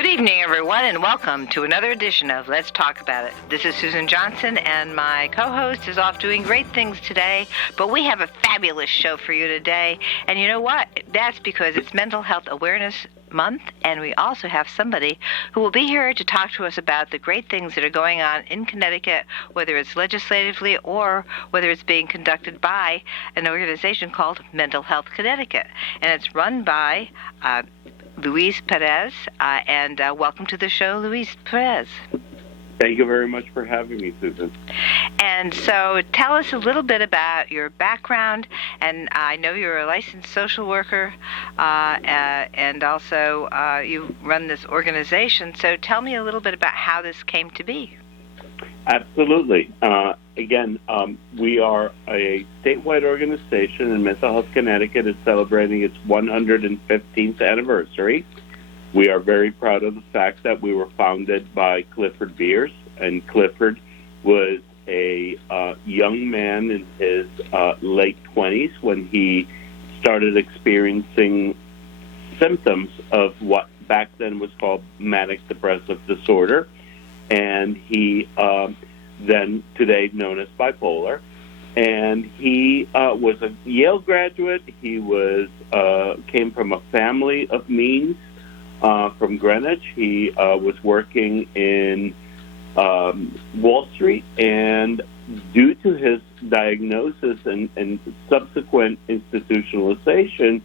Good evening, everyone, and welcome to another edition of Let's Talk About It. This is Susan Johnson, and my co-host is off doing great things today, but we have a fabulous show for you today. And you know what? That's because it's Mental Health Awareness Month, and we also have somebody who will be here to talk to us about the great things that are going on in Connecticut, whether it's legislatively or whether it's being conducted by an organization called Mental Health Connecticut. And it's run by Luis Perez, and welcome to the show, Luis Perez. Thank you very much for having me, Susan. And so tell us a little bit about your background, and I know you're a licensed social worker, and also you run this organization, so tell me a little bit about how this came to be. Absolutely. We are a statewide organization, and Mental Health Connecticut is celebrating its 115th anniversary. We are very proud of the fact that we were founded by Clifford Beers, and Clifford was a young man in his late 20s when he started experiencing symptoms of what back then was called manic depressive disorder, and he then today known as bipolar. And he was a Yale graduate. He was came from a family of means from Greenwich. He was working in Wall Street, and due to his diagnosis and subsequent institutionalization,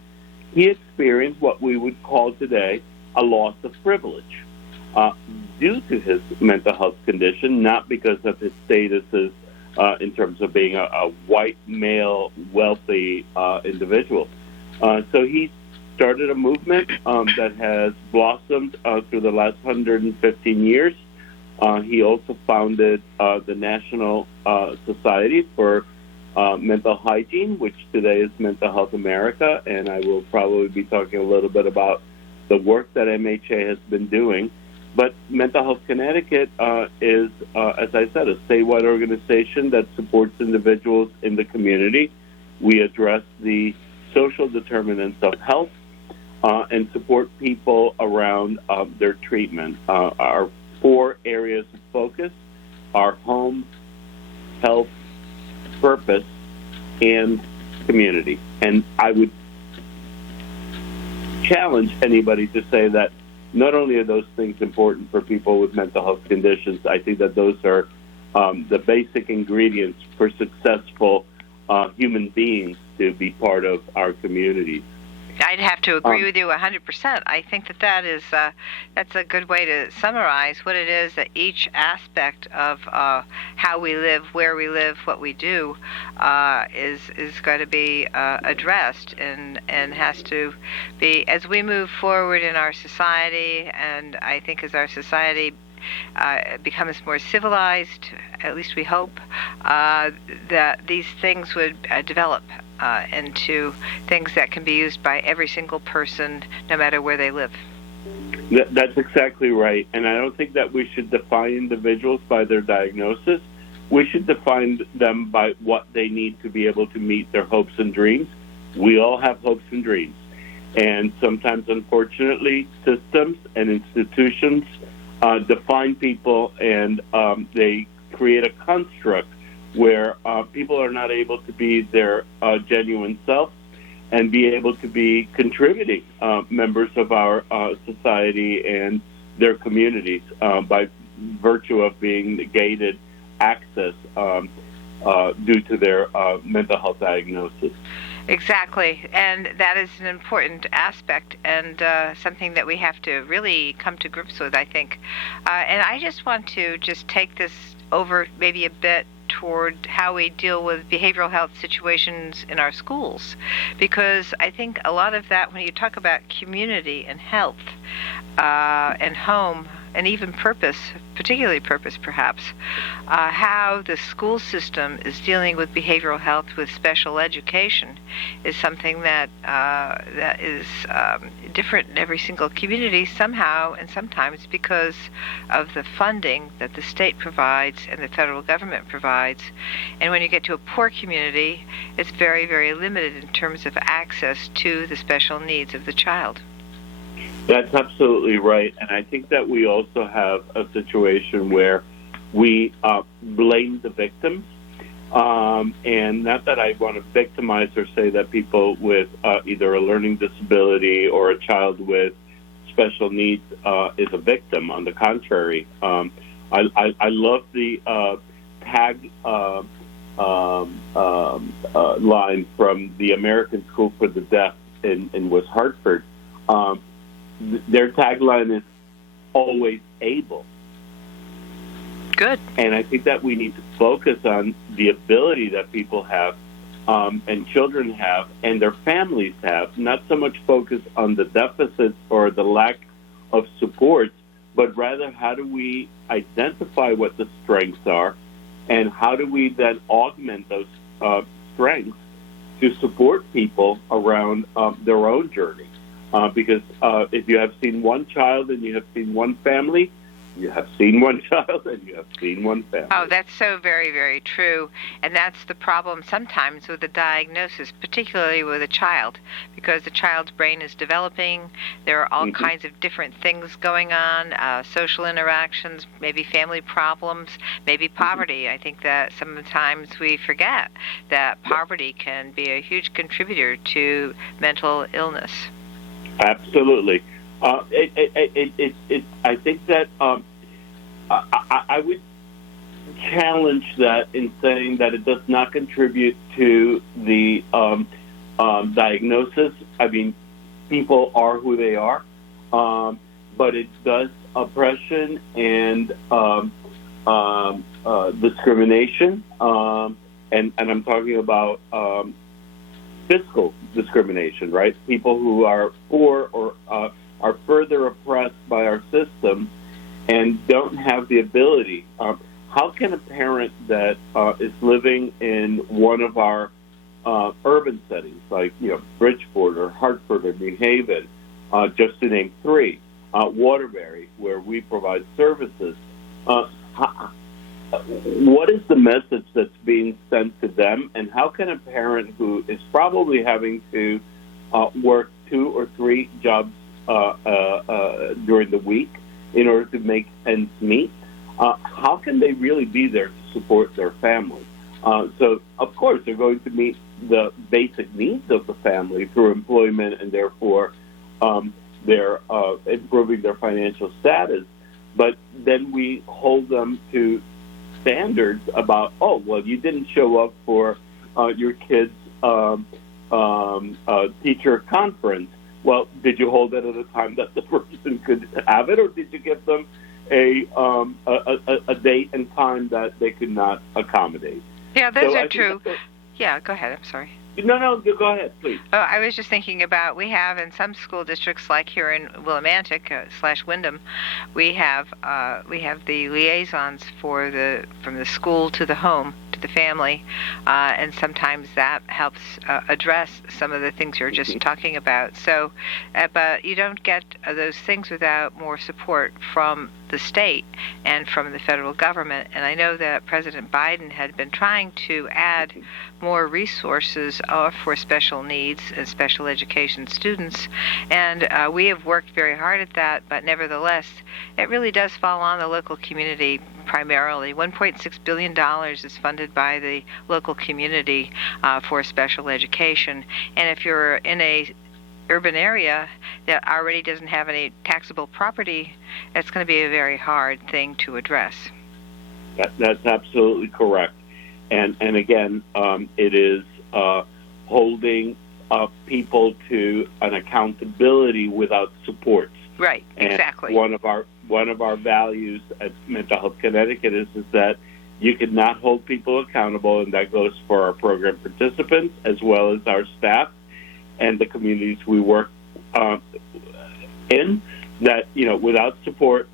he experienced what we would call today a loss of privilege. Due to his mental health condition, not because of his statuses in terms of being a white, male, wealthy individual. So he started a movement that has blossomed through the last 115 years. He also founded the National Society for Mental Hygiene, which today is Mental Health America, and I will probably be talking a little bit about the work that MHA has been doing. But Mental Health Connecticut is, as I said, a statewide organization that supports individuals in the community. We address the social determinants of health and support people around their treatment. Our 4 areas of focus are home, health, purpose, and community. And I would challenge anybody to say that not only are those things important for people with mental health conditions, I think that those are the basic ingredients for successful human beings to be part of our communities. I'd have to agree with you 100%. I think that's a good way to summarize what it is that each aspect of how we live, where we live, what we do is going to be addressed and has to be as we move forward in our society, and I think as our society becomes more civilized, at least we hope, that these things would develop into things that can be used by every single person, no matter where they live. That's exactly right. And I don't think that we should define individuals by their diagnosis. We should define them by what they need to be able to meet their hopes and dreams. We all have hopes and dreams. And sometimes, unfortunately, systems and institutions define people, and they create a construct where people are not able to be their genuine self and be able to be contributing members of our society and their communities by virtue of being negated access due to their mental health diagnosis. Exactly, and that is an important aspect and something that we have to really come to grips with, I think. And I just want to take this over maybe a bit toward how we deal with behavioral health situations in our schools, because I think a lot of that, when you talk about community and health and home and even purpose, particularly purpose perhaps, how the school system is dealing with behavioral health with special education is something that is different in every single community somehow, and sometimes because of the funding that the state provides and the federal government provides. And when you get to a poor community, it's very, very limited in terms of access to the special needs of the child. That's absolutely right. And I think that we also have a situation where we blame the victims. And not that I want to victimize or say that people with either a learning disability or a child with special needs is a victim. On the contrary, I love the tag line from the American School for the Deaf in West Hartford. Their tagline is always able. Good. And I think that we need to focus on the ability that people have and children have and their families have, not so much focus on the deficits or the lack of support, but rather how do we identify what the strengths are and how do we then augment those strengths to support people around their own journey. Because if you have seen one child and you have seen one family, you have seen one child and you have seen one family. Oh, that's so very, very true. And that's the problem sometimes with the diagnosis, particularly with a child, because the child's brain is developing. There are all kinds of different things going on, social interactions, maybe family problems, maybe poverty. I think that sometimes we forget that poverty can be a huge contributor to mental illness. Absolutely. I think that I would challenge that in saying that it does not contribute to the diagnosis. I mean, people are who they are, but it does oppression and discrimination, and I'm talking about fiscal discrimination, right? People who are poor or are further oppressed by our system and don't have the ability. How can a parent that is living in one of our urban settings, like Bridgeport or Hartford or New Haven, just to name three, Waterbury, where we provide services, what is the message that's being sent to them, and how can a parent who is probably having to work 2 or 3 jobs during the week in order to make ends meet, how can they really be there to support their family? So, of course, they're going to meet the basic needs of the family through employment, and therefore they're improving their financial status. But then we hold them to standards about, oh, well, you didn't show up for your kid's teacher conference. Well, did you hold it at a time that the person could have it, or did you give them a date and time that they could not accommodate? Yeah, those are true. Yeah, go ahead. I'm sorry. No, go ahead, please. Oh, I was just thinking about, we have in some school districts, like here in Willimantic / Wyndham, we have the liaisons from the school to the home, to the family, and sometimes that helps address some of the things you're just talking about. So, but you don't get those things without more support from the state and from the federal government. And I know that President Biden had been trying to add more resources for special needs and special education students. And we have worked very hard at that, but nevertheless, it really does fall on the local community primarily. $1.6 billion is funded by the local community for special education. And if you're in a urban area that already doesn't have any taxable property, it's going to be a very hard thing to address. That's absolutely correct. And again, it is holding people to an accountability without support. Right, and exactly. One of our values at Mental Health Connecticut is that you cannot hold people accountable, and that goes for our program participants as well as our staff and the communities we work in. That without support,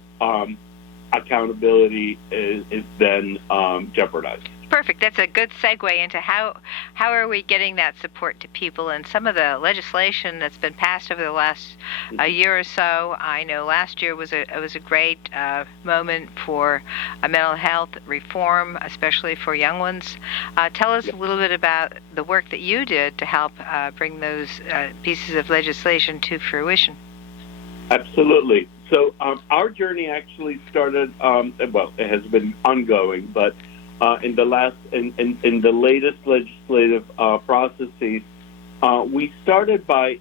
accountability is then jeopardized. Perfect. That's a good segue into how are we getting that support to people, and some of the legislation that's been passed over the last year or so. I know last year was a great moment for mental health reform, especially for young ones. Tell us a little bit about the work that you did to help bring those pieces of legislation to fruition. Absolutely. So our journey actually started. Well, it has been ongoing, but in the latest legislative processes, we started by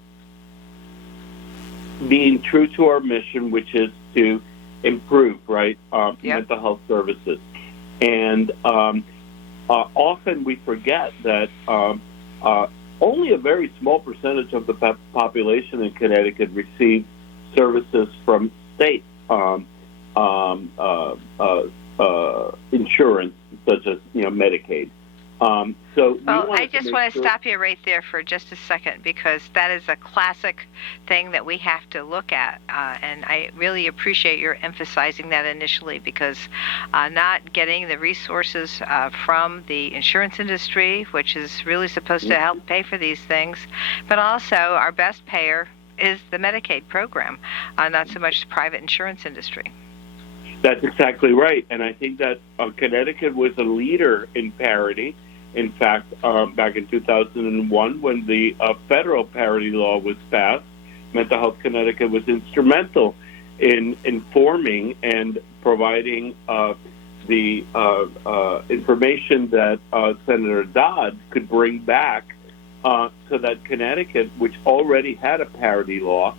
being true to our mission, which is to improve, right, mental health services. And often we forget that only a very small percentage of the population in Connecticut receive services from state insurance, such as Medicaid. I just want to stop you right there for just a second, because that is a classic thing that we have to look at, and I really appreciate your emphasizing that initially, because not getting the resources from the insurance industry, which is really supposed to help pay for these things, but also our best payer is the Medicaid program, not so much the private insurance industry. That's exactly right, and I think that Connecticut was a leader in parity. In fact, back in 2001, when the federal parity law was passed, Mental Health Connecticut was instrumental in informing and providing the information that Senator Dodd could bring back so that Connecticut, which already had a parity law,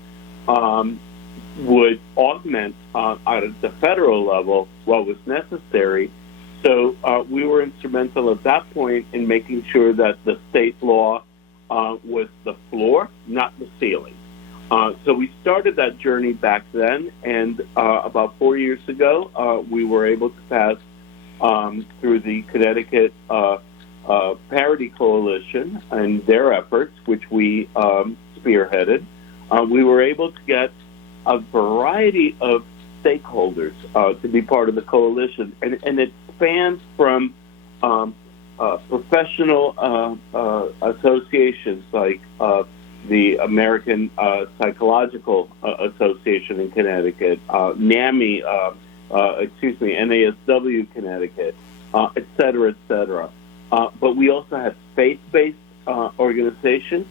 would augment at the federal level what was necessary. So we were instrumental at that point in making sure that the state law was the floor, not the ceiling. So we started that journey back then, and about 4 years ago, we were able to pass through the Connecticut Parity Coalition and their efforts, which we spearheaded. We were able to get a variety of stakeholders to be part of the coalition, and it spans from professional associations like the American Psychological Association in Connecticut, NAMI, NASW Connecticut, et cetera, et cetera. But we also have faith-based organizations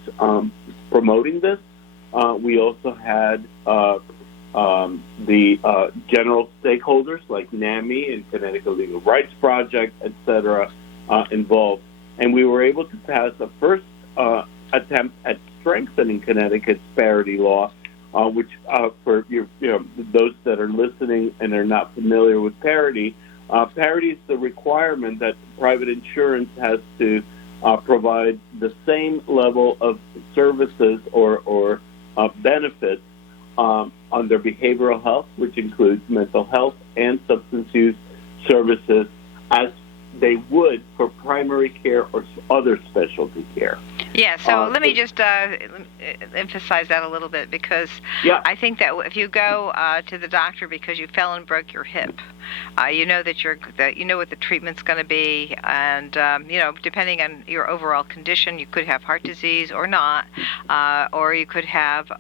promoting this. We also had the general stakeholders like NAMI and Connecticut Legal Rights Project, et cetera, involved. And we were able to pass a first attempt at strengthening Connecticut's parity law, which for those that are listening and are not familiar with parity, parity is the requirement that private insurance has to provide the same level of services or benefits under behavioral health, which includes mental health and substance use services, as they would for primary care or other specialty care. Yeah, so let me just emphasize that a little bit, because I think that if you go to the doctor because you fell and broke your hip, you know that you know what the treatment's going to be, and depending on your overall condition, you could have heart disease or not, or you could have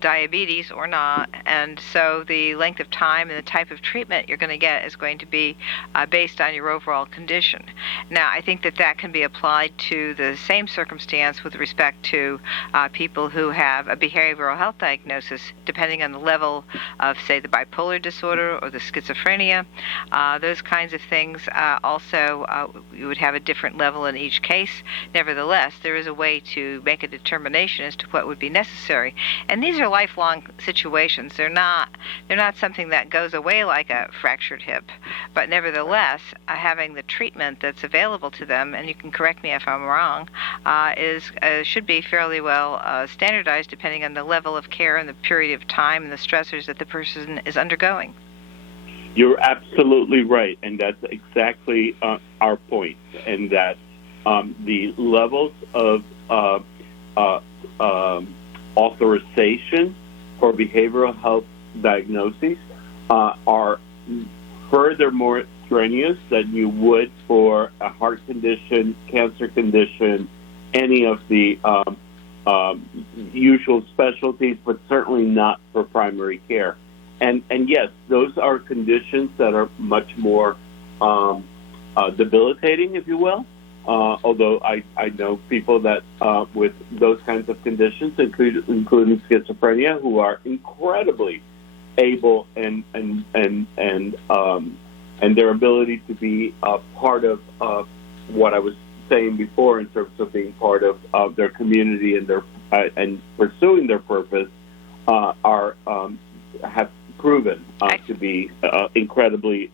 diabetes or not, and so the length of time and the type of treatment you're going to get is going to be based on your overall condition. Now, I think that can be applied to the same circumstance with respect to people who have a behavioral health diagnosis, depending on the level of, say, the bipolar disorder or the schizophrenia. Those kinds of things also, you would have a different level in each case. Nevertheless, there is a way to make a determination as to what would be necessary. And these are lifelong situations. They're not something that goes away like a fractured hip. But nevertheless, having the treatment that's available to them, and you can correct me if I'm wrong, should be fairly well standardized depending on the level of care and the period of time and the stressors that the person is undergoing. You're absolutely right, and that's exactly our point, and that the levels of authorization for behavioral health diagnoses are furthermore strenuous than you would for a heart condition, cancer condition, any of the usual specialties, but certainly not for primary care. And yes, those are conditions that are much more debilitating, if you will, Although I know people that with those kinds of conditions, including schizophrenia, who are incredibly able and their ability to be part of what I was saying before in terms of being part of their community and their and pursuing their purpose are have proven to be incredibly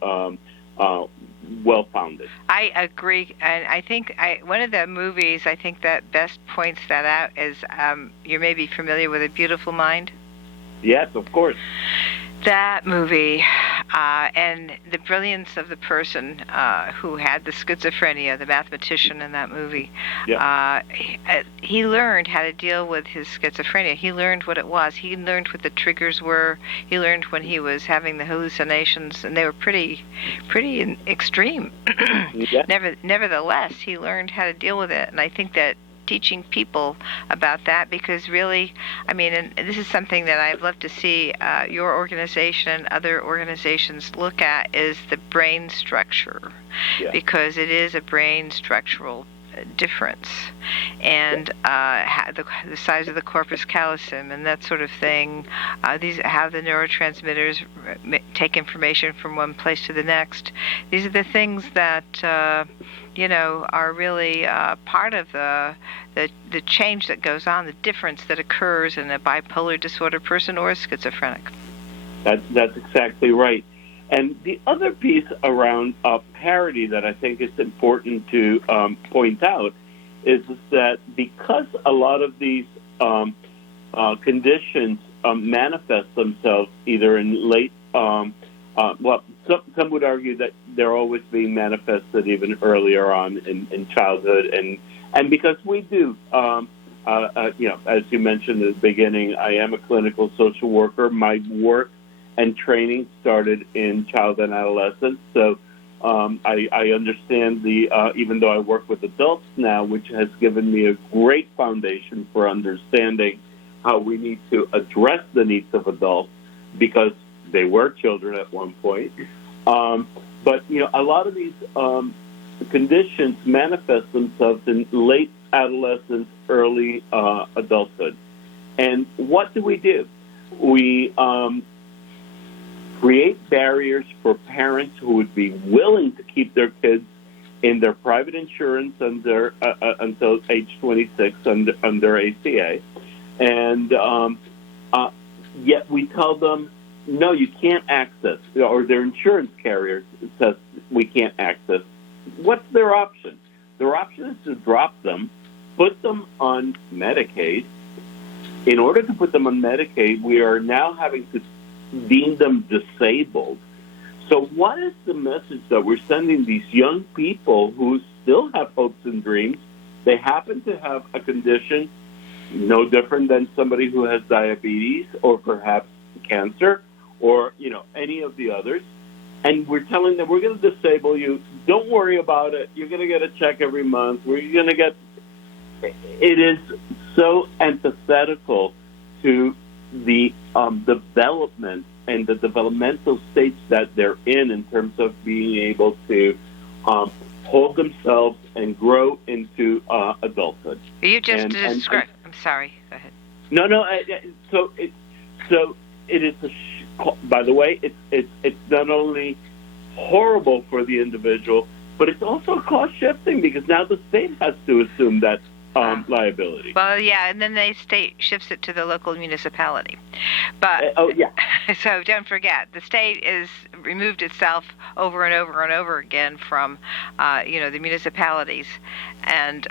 well-founded. I agree, and I think one of the movies I think that best points that out is you may be familiar with A Beautiful Mind. Yes, of course. That movie and the brilliance of the person who had the schizophrenia, the mathematician in that movie. Yeah. He learned how to deal with his schizophrenia. He learned what it was. He learned what the triggers were. He learned when he was having the hallucinations, and they were pretty extreme. Yeah. Nevertheless, he learned how to deal with it, and I think that teaching people about that, because really, I mean, and this is something that I'd love to see your organization and other organizations look at, is the brain structure, because it is a brain structural difference, and the size of the corpus callosum and that sort of thing. These how the neurotransmitters take information from one place to the next. These are the things that are really part of the change that goes on, the difference that occurs in a bipolar disorder person or a schizophrenic. That's exactly right. And the other piece around parity that I think is important to point out is that because a lot of these conditions manifest themselves either in late, some would argue that they're always being manifested even earlier on in childhood, and because we do, as you mentioned at the beginning, I am a clinical social worker. My work and training started in child and adolescence. So I understand even though I work with adults now, which has given me a great foundation for understanding how we need to address the needs of adults, because they were children at one point. But, a lot of these conditions manifest themselves in late adolescence, early adulthood. And what do? We create barriers for parents who would be willing to keep their kids in their private insurance until age 26 under ACA. And yet we tell them, no, you can't access, or their insurance carrier says we can't access. What's their option? Their option is to drop them, put them on Medicaid. In order to put them on Medicaid, we are now having to deem them disabled. So what is the message that we're sending these young people who still have hopes and dreams? They happen to have a condition no different than somebody who has diabetes or perhaps cancer or, any of the others. And we're telling them, we're going to disable you. Don't worry about it. You're going to get a check every month. We're going to get... It is so antithetical to the development and the developmental stage that they're in terms of being able to hold themselves and grow into adulthood. You just described... I'm sorry. Go ahead. No. So it is by the way, it's not only horrible for the individual, but it's also cost shifting, because now the state has to assume that liability. Well, yeah, and then the state shifts it to the local municipality. But so don't forget, the state has removed itself over and over and over again from, the municipalities, and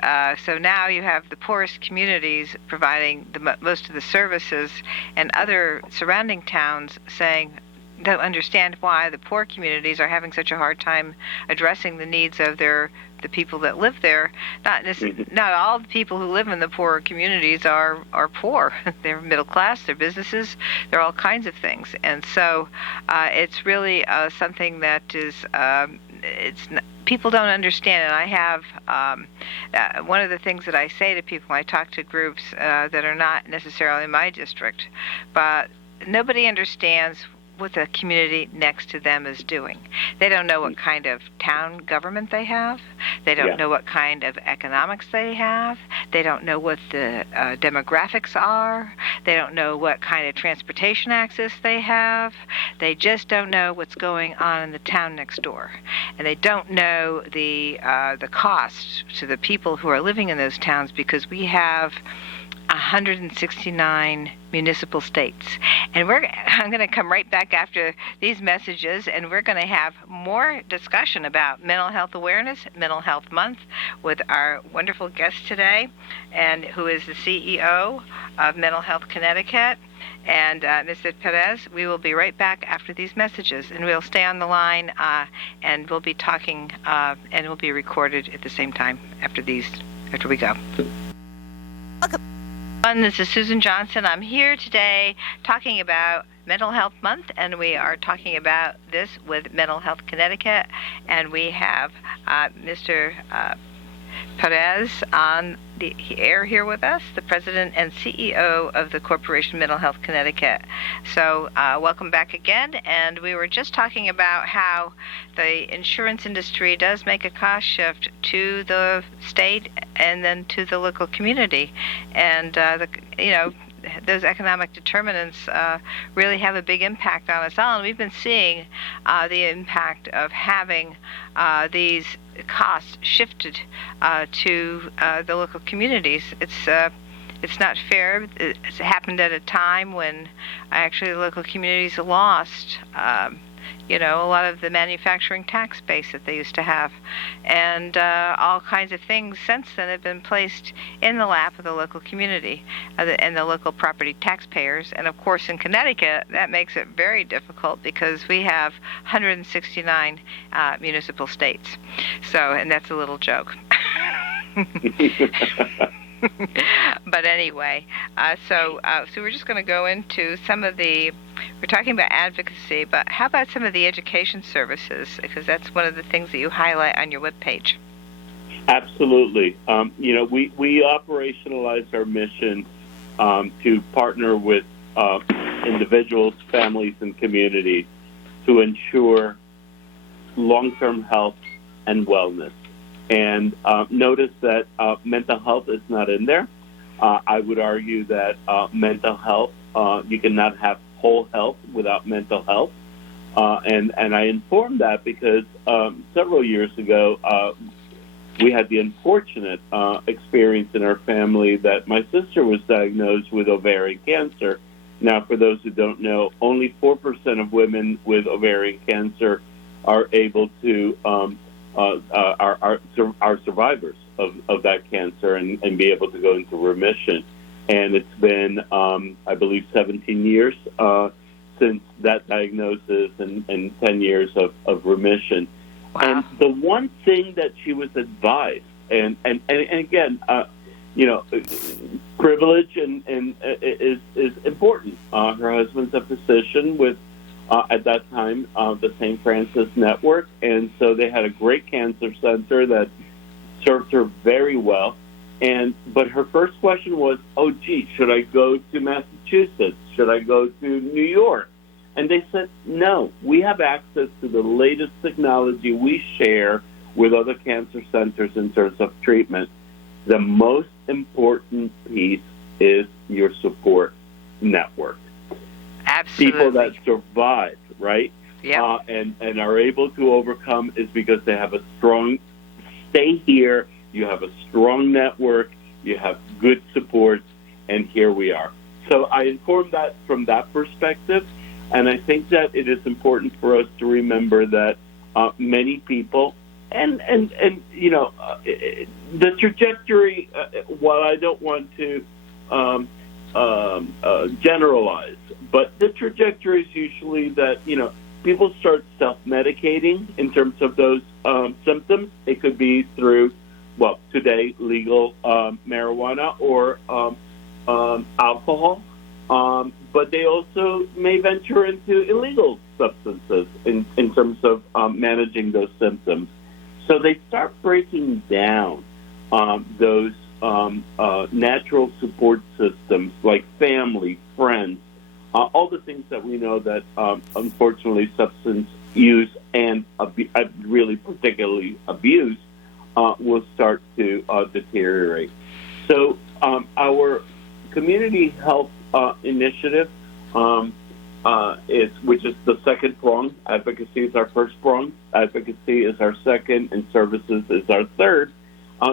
so now you have the poorest communities providing most of the services, and other surrounding towns saying, don't understand why the poor communities are having such a hard time addressing the needs of the people that live there. Not all the people who live in the poorer communities are poor. They're middle class, they're businesses, they're all kinds of things. And so it's really something that is people don't understand. And I have one of the things that I say to people when I talk to groups that are not necessarily in my district, but nobody understands what the community next to them is doing. They don't know what kind of town government they have. They don't know what kind of economics they have. They don't know what the demographics are. They don't know what kind of transportation access they have. They just don't know what's going on in the town next door, and they don't know the cost to the people who are living in those towns, because we have 169 municipal states. And I'm going to come right back after these messages, and we're going to have more discussion about Mental Health Awareness, Mental Health Month, with our wonderful guest today, and who is the CEO of Mental Health Connecticut, and Mr. Perez. We will be right back after these messages, and we'll stay on the line, and we'll be talking, and will be recorded at the same time after we go. Welcome. This is Susan Johnson. I'm here today talking about Mental Health Month, and we are talking about this with Mental Health Connecticut, and we have Mr. Perez on the air here with us, the president and CEO of the Corporation Mental Health Connecticut. So welcome back again, and we were just talking about how the insurance industry does make a cost shift to the state and then to the local community, and those economic determinants really have a big impact on us all, and we've been seeing the impact of having these costs shifted to the local communities. It's not fair. It's happened at a time when actually local communities lost a lot of the manufacturing tax base that they used to have, and all kinds of things since then have been placed in the lap of the local community and the local property taxpayers. And of course, in Connecticut, that makes it very difficult because we have 169 municipal states. So, and that's a little joke. But anyway, so we're just going to go into some of we're talking about advocacy, but how about some of the education services? Because that's one of the things that you highlight on your webpage. Absolutely. We operationalize our mission to partner with individuals, families, and communities to ensure long-term health and wellness. And notice that mental health is not in there. I would argue that mental health, you cannot have whole health without mental health. And I informed that because several years ago, we had the unfortunate experience in our family that my sister was diagnosed with ovarian cancer. Now, for those who don't know, only 4% of women with ovarian cancer are able to are survivors of that cancer and be able to go into remission. And it's been, I believe, 17 years since that diagnosis and 10 years of remission. Wow. And the one thing that she was advised, and again, privilege and is important. Her husband's a physician with, at that time, the St. Francis Network, and so they had a great cancer center that served her very well. But her first question was, oh, gee, should I go to Massachusetts? Should I go to New York? And they said, no, we have access to the latest technology we share with other cancer centers in terms of treatment. The most important piece is your support network. Absolutely. People that survive, right? Yeah. And are able to overcome is because they have a strong, stay here, you have a strong network, you have good support, and here we are. So I informed that from that perspective, and I think that it is important for us to remember that many people, and the trajectory, while I don't want to generalize, but the trajectory is usually that, people start self-medicating in terms of those symptoms. It could be through, today, legal marijuana or alcohol, but they also may venture into illegal substances in terms of managing those symptoms. So they start breaking down those natural support systems like family, friends, all the things that we know that, unfortunately, substance use and really particularly abuse will start to deteriorate. So our community health initiative which is the second prong. Advocacy is our first prong. Advocacy is our second, and services is our third.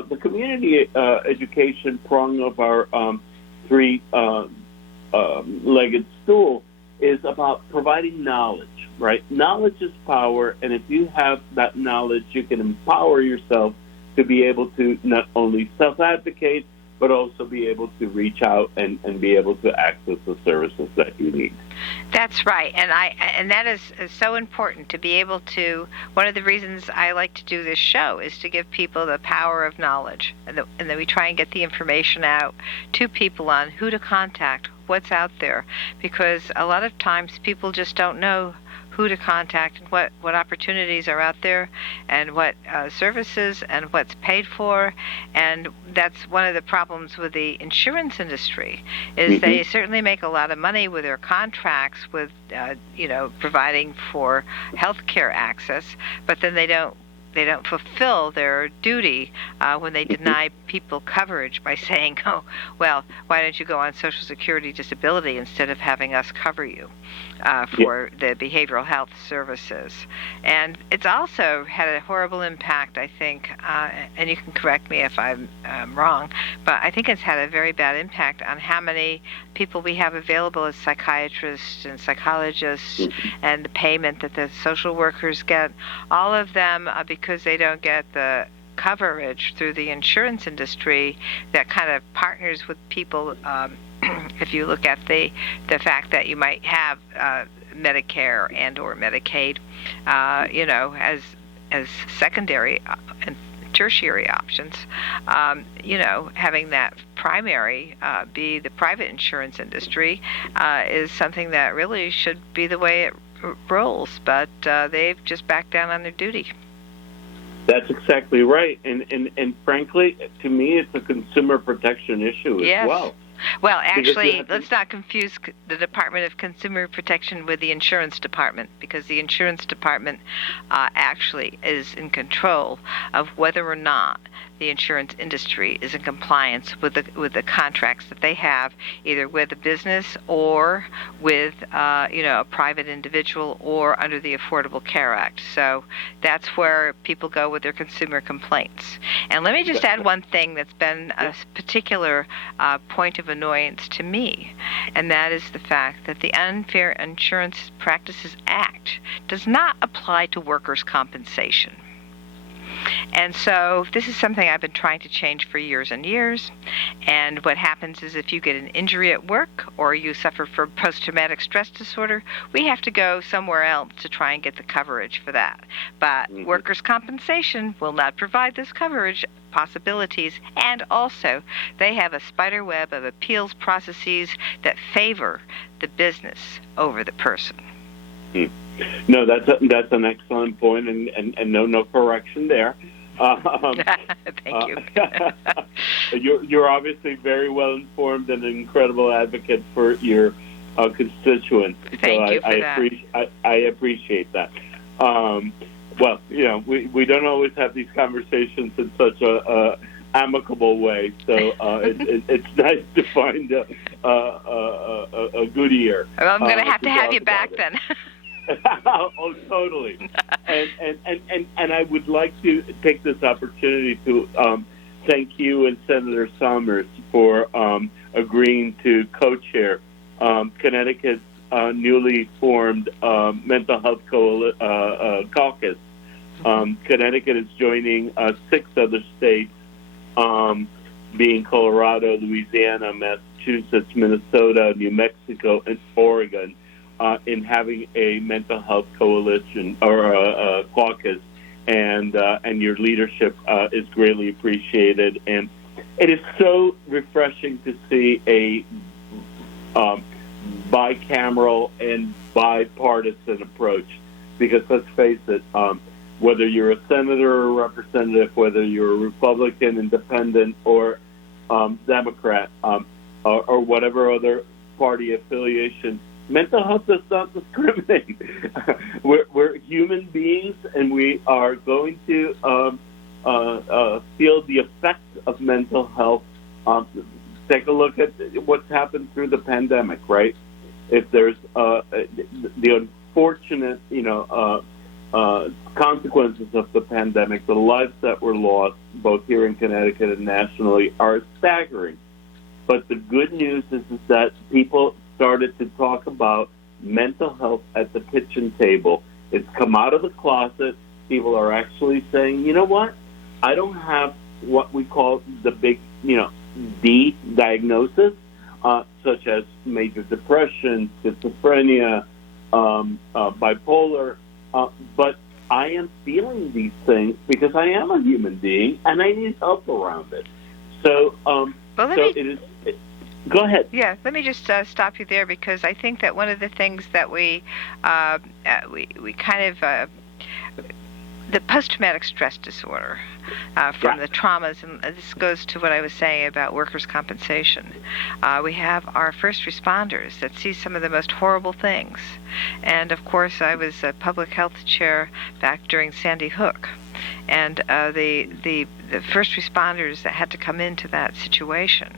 The community education prong of our three-legged stool is about providing knowledge, right? Knowledge is power, and if you have that knowledge, you can empower yourself to be able to not only self-advocate, but also be able to reach out and be able to access the services that you need. That's right, and that is so important to be able to. One of the reasons I like to do this show is to give people the power of knowledge, and that we try and get the information out to people on who to contact, what's out there, because a lot of times people just don't know who to contact and what opportunities are out there and what services and what's paid for. And that's one of the problems with the insurance industry is they certainly make a lot of money with their contracts with, providing for health care access, but then they don't fulfill their duty when they deny people coverage by saying, oh, well, why don't you go on Social Security disability instead of having us cover you for the behavioral health services. And it's also had a horrible impact, I think, and you can correct me if I'm wrong, but I think it's had a very bad impact on how many people we have available as psychiatrists and psychologists and the payment that the social workers get, all of them because they don't get the coverage through the insurance industry that kind of partners with people. If you look at the fact that you might have Medicare and or Medicaid, as secondary and tertiary options, having that primary be the private insurance industry is something that really should be the way it rolls, but they've just backed down on their duty. That's exactly right, and frankly, to me, it's a consumer protection issue as well. Well, actually, let's not confuse the Department of Consumer Protection with the Insurance Department, because the Insurance Department actually is in control of whether or not the insurance industry is in compliance with the contracts that they have, either with a business or with a private individual or under the Affordable Care Act. So that's where people go with their consumer complaints. And let me just add one thing that's been a particular point of annoyance to me, and that is the fact that the Unfair Insurance Practices Act does not apply to workers' compensation. And so this is something I've been trying to change for years and years. And what happens is if you get an injury at work or you suffer from post-traumatic stress disorder, we have to go somewhere else to try and get the coverage for that. But workers' compensation will not provide this coverage possibilities, and also they have a spider web of appeals processes that favor the business over the person. No, that's an excellent point, and no correction there. Thank you. You're obviously very well informed and an incredible advocate for your constituents. Thank you for that. I appreciate that. Well, we don't always have these conversations in such a amicable way, so it's nice to find a good ear. Well, I'm going to have you back then. Oh, totally. And I would like to take this opportunity to thank you and Senator Summers for agreeing to co-chair Connecticut's newly formed Mental Health Caucus. Connecticut is joining 6 other states, being Colorado, Louisiana, Massachusetts, Minnesota, New Mexico, and Oregon, in having a mental health coalition or a caucus, and your leadership is greatly appreciated. And it is so refreshing to see a bicameral and bipartisan approach, because let's face it, whether you're a senator or a representative, whether you're a Republican, Independent, or Democrat, or whatever other party affiliation, mental health does not discriminate. We're human beings, and we are going to feel the effects of mental health. Take a look at what's happened through the pandemic, right? If there's the unfortunate, consequences of the pandemic, the lives that were lost, both here in Connecticut and nationally, are staggering. But the good news is that people started to talk about mental health at the kitchen table. It's come out of the closet. People are actually saying, you know what? I don't have what we call the big, D diagnosis, such as major depression, schizophrenia, bipolar, but I am feeling these things because I am a human being and I need help around it. So, go ahead. Yeah, let me just stop you there, because I think that one of the things that we kind of the post-traumatic stress disorder from the traumas, and this goes to what I was saying about workers' compensation. We have our first responders that see some of the most horrible things. And, of course, I was a public health chair back during Sandy Hook. And the first responders that had to come into that situation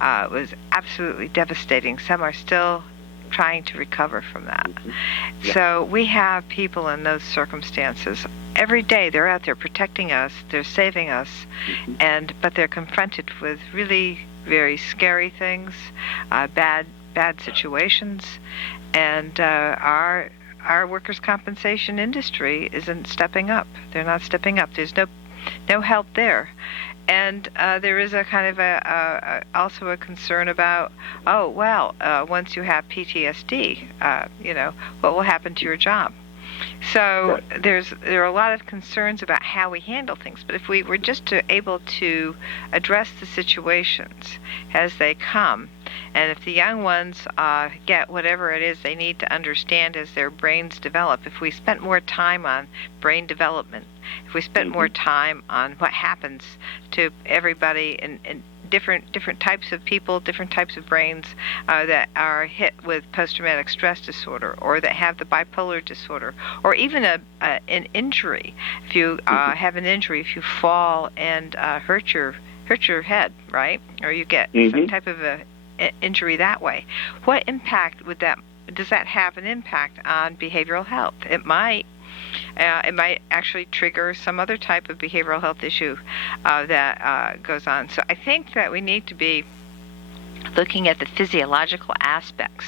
was absolutely devastating. Some are still trying to recover from that. Yeah. So we have people in those circumstances. Every day they're out there protecting us, they're saving us, but they're confronted with really very scary things, bad situations, and our workers' compensation industry isn't stepping up. They're not stepping up. There's no help there. And there is a kind of also a concern about, once you have PTSD, what will happen to your job? So right. There are a lot of concerns about how we handle things. But if we were just able to address the situations as they come, and if the young ones get whatever it is they need to understand as their brains develop, if we spent more time on brain development, if we spent more time on what happens to everybody in different types of people, different types of brains that are hit with post-traumatic stress disorder, or that have the bipolar disorder, or even an injury. If you have an injury, if you fall and hurt your head, right, or you get some type of a injury that way, what impact does that have an impact on behavioral health? It might actually trigger some other type of behavioral health issue that goes on. So I think that we need to be looking at the physiological aspects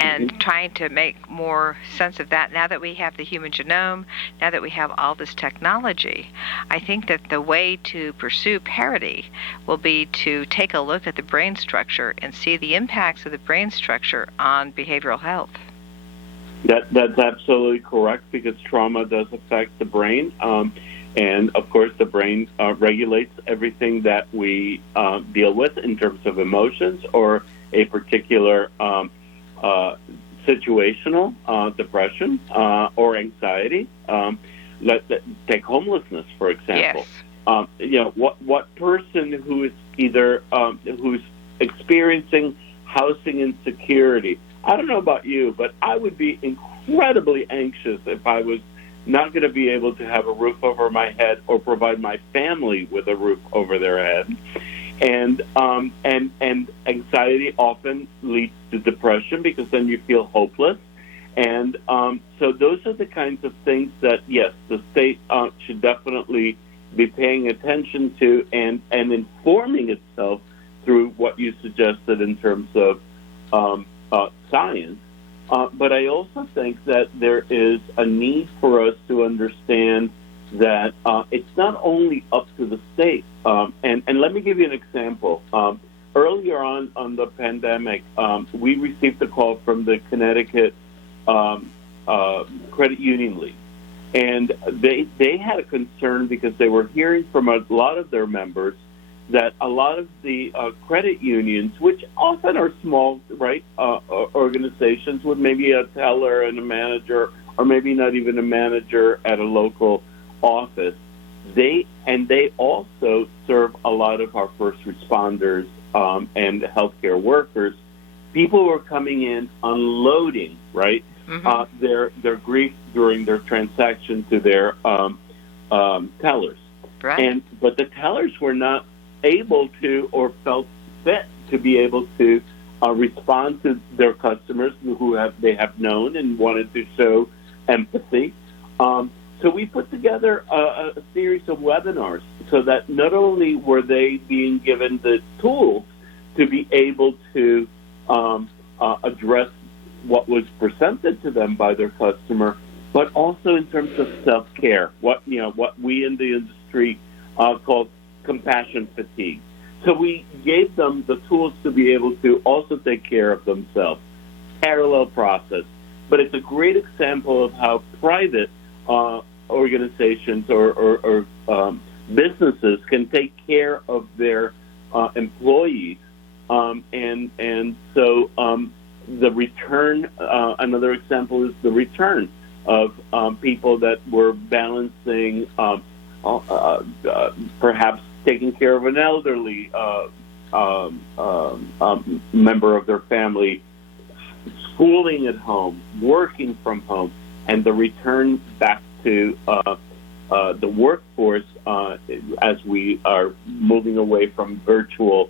and trying to make more sense of that. Now that we have the human genome, now that we have all this technology, I think that the way to pursue parity will be to take a look at the brain structure and see the impacts of the brain structure on behavioral health. That's absolutely correct, because trauma does affect the brain. And, of course, the brain regulates everything that we deal with in terms of emotions or a particular situational depression or anxiety. Take homelessness, for example. Yes. What person who is either who's experiencing housing insecurity, I don't know about you, but I would be incredibly anxious if I was not going to be able to have a roof over my head or provide my family with a roof over their head. And anxiety often leads to depression, because then you feel hopeless. And so those are the kinds of things that, yes, the state should definitely be paying attention to and informing itself through what you suggested in terms of science. But I also think that there is a need for us to understand that it's not only up to the state. And let me give you an example. Earlier on the pandemic, we received a call from the Connecticut Credit Union League. And they had a concern because they were hearing from a lot of their members that a lot of the credit unions, which often are small, right, organizations with maybe a teller and a manager, or maybe not even a manager at a local office, they also serve a lot of our first responders and healthcare workers. people were coming in unloading, right, their grief during their transaction to their tellers. Right. But the tellers were not able to or felt fit to be able to respond to their customers who they have known and wanted to show empathy. So we put together a series of webinars so that not only were they being given the tools to be able to address what was presented to them by their customer, but also in terms of self-care, what we in the industry call compassion fatigue. So we gave them the tools to be able to also take care of themselves. Parallel process. But it's a great example of how private organizations or businesses can take care of their employees. And so the return, another example is the return of people that were balancing perhaps taking care of an elderly member of their family, schooling at home, working from home, and the return back to the workforce as we are moving away from virtual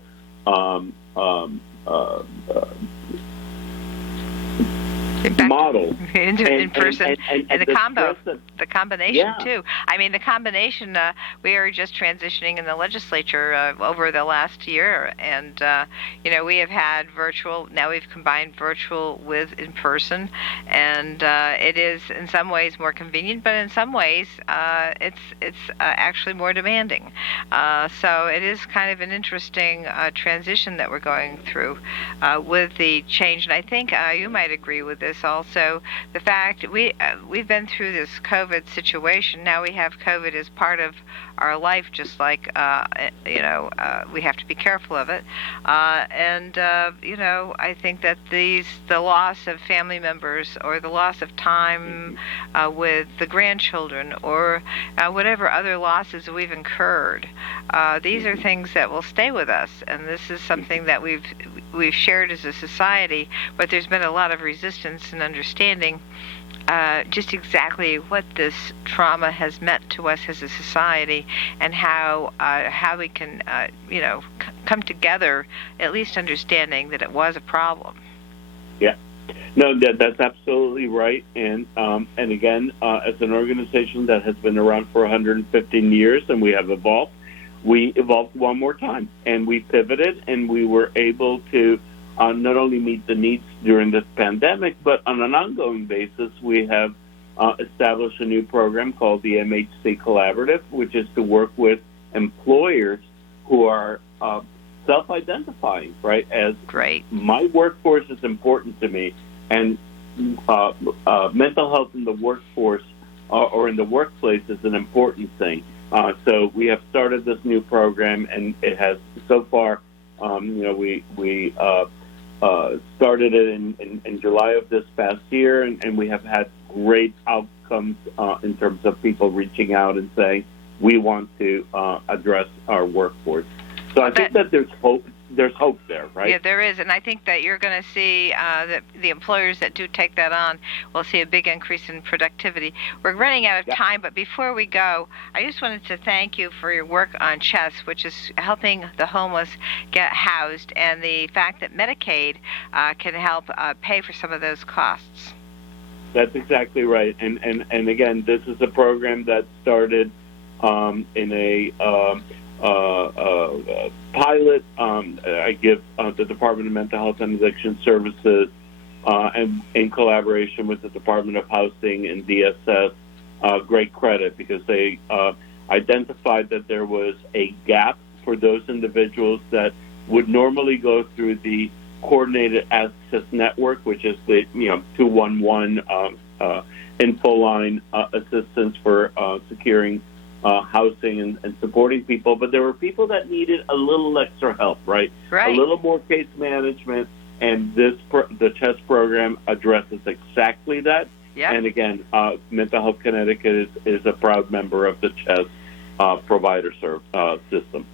model in person, and the combo, the combination too. I mean, the combination. We are just transitioning in the legislature over the last year, and we have had virtual. Now we've combined virtual with in person, and it is in some ways more convenient, but in some ways it's actually more demanding. So it is kind of an interesting transition that we're going through with the change, and I think you might agree with this. Also, the fact we've been through this COVID situation. Now we have COVID as part of our life, just like we have to be careful of it. I think that the loss of family members or the loss of time with the grandchildren or whatever other losses we've incurred, these are things that will stay with us, and this is something that we've shared as a society, but there's been a lot of resistance and understanding just exactly what this trauma has meant to us as a society, and how we can come together, at least understanding that it was a problem. Yeah, no, that's absolutely right. And again, as an organization that has been around for 115 years, and we have evolved, we evolved one more time, and we pivoted, and we were able to not only meet the needs during this pandemic, but on an ongoing basis, we have established a new program called the MHC Collaborative, which is to work with employers who are self-identifying, right, as great. My workforce is important to me, and mental health in the workforce or in the workplace is an important thing. So we have started this new program, and it has so far. We started it in July of this past year, and we have had great outcomes in terms of people reaching out and saying, we want to address our workforce. So I think that there's hope. There's hope there, right? Yeah, there is, and I think that you're going to see that the employers that do take that on will see a big increase in productivity. We're running out of time, but before we go, I just wanted to thank you for your work on CHESS, which is helping the homeless get housed, and the fact that Medicaid can help pay for some of those costs. That's exactly right, and again, this is a program that started in a pilot. I give the Department of Mental Health and Addiction Services, and in collaboration with the Department of Housing and DSS, great credit, because they identified that there was a gap for those individuals that would normally go through the Coordinated Access Network, which is the 211 info line assistance for securing housing and supporting people, but there were people that needed a little extra help, right? A little more case management, and the CHESS program addresses exactly that. Yep. And again, Mental Health Connecticut is a proud member of the CHESS provider system.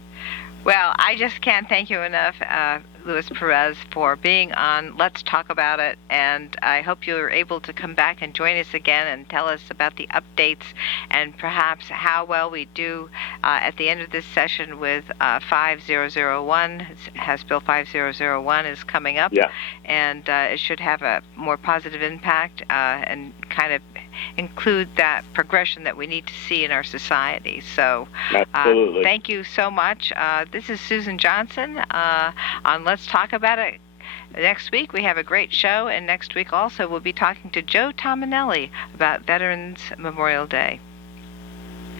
Well, I just can't thank you enough, Luis Perez, for being on Let's Talk About It, and I hope you're able to come back and join us again and tell us about the updates and perhaps how well we do at the end of this session with 5001. House Bill 5001 is coming up, and it should have a more positive impact and kind of include that progression that we need to see in our society. So thank you so much. This is Susan Johnson on Let's Talk About It. Next week we have a great show, and next week also we'll be talking to Joe Tominelli about Veterans Memorial Day.